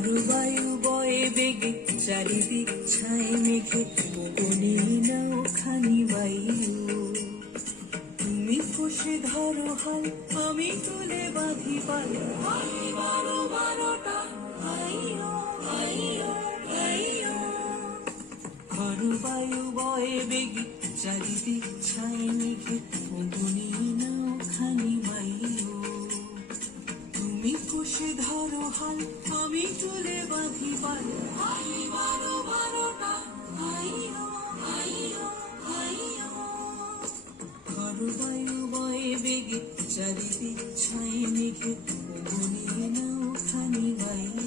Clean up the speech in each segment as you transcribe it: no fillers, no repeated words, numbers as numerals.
খরবায়ু বয়ে বেগে চারিদিক ছায় মেঘে মনে নাও খানি বায়ু তুমি কষে ধরো হাল আমি তুলে বাঁধি পাল বারো বারোটা খরবায়ু বয়ে বেগে চারিদিক ছায় মেঘে মনে নাও খানি বায়ু তুমি কষে ধরো হাল আমি তুলে বাঁধি পাল বারো বারোটা খরবায়ু বয়ে বেগে চারিদিক ছায় মেঘে মনে নাও খানি বায়ু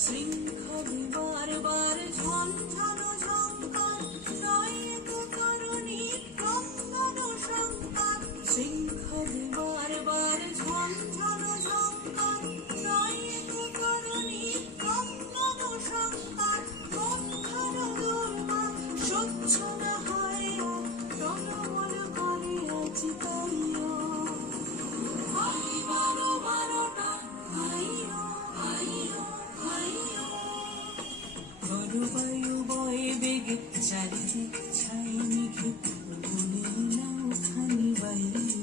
শৃঙ্খলে বারবার ঝঞ্ঝানো ঝঙ্কার নয় তো করুণী ক্রন্দন সংকার শৃঙ্খলে বারবার ঝঞ্ঝানো ঝঙ্কার নয় তো করুণী ক্রন্দন সংকার বন্ধন দুর্মা সহ্য না হয় টনমল করে আছি তাইও বারো বারোটা খরবায়ু বয়ে বেগে চারিদিক ছাই মেঘে মনে নাও খানি বায়ু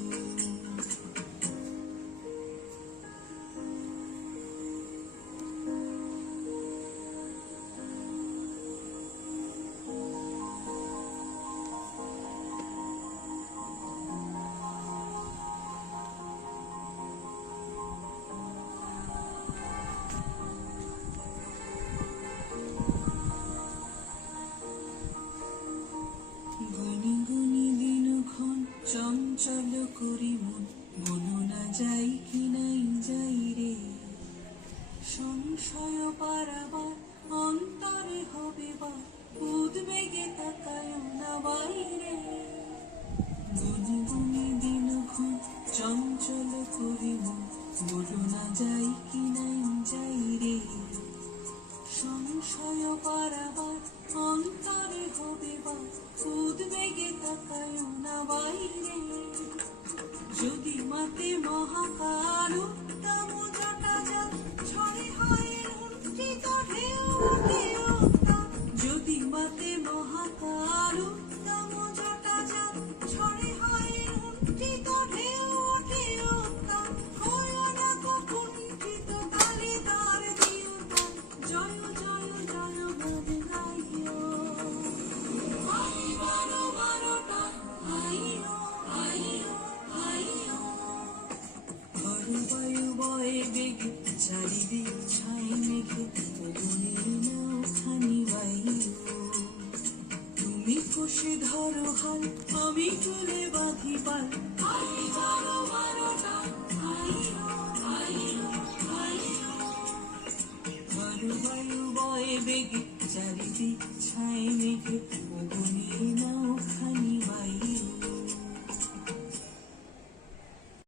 চঞ্চল করি মন বলো না যাই কি নাই যাই রে সংশয় পারাবার অন্তরে হবে বা উদ্বেগে তাকায় না বাইরে গুনি গুনি দিনক্ষণ চঞ্চল করি মন বলো না যাই কি নাই যাই রে সংশয় পারাবার অন্তরে হবে বা উদ্বেগে তাকায় না বাইরে যদি মাতে মহাকাল উত্তম জটা জল ছড়ে হয় লুণ্ঠিত ঢেউ যদি মাতে মহাকাল উত্তম জটা জল ছড়ে হয় লুণ্ঠিত ঢেউ হয় না কুণ্ঠিত কালে তার দিও জয় জয় জয় গান গাইও বারো বারোটা খরবায়ু বয়ে বেগে চারিদিক ছাই মেঘে মনে নাও খানি বায়ু তুমি কষে ধরো হাল আমি তুলে বাঁধি পাল বারো বারোটা খরবায়ু বয়ে বেগে চারিদিক ছাই মেঘে মনে নাও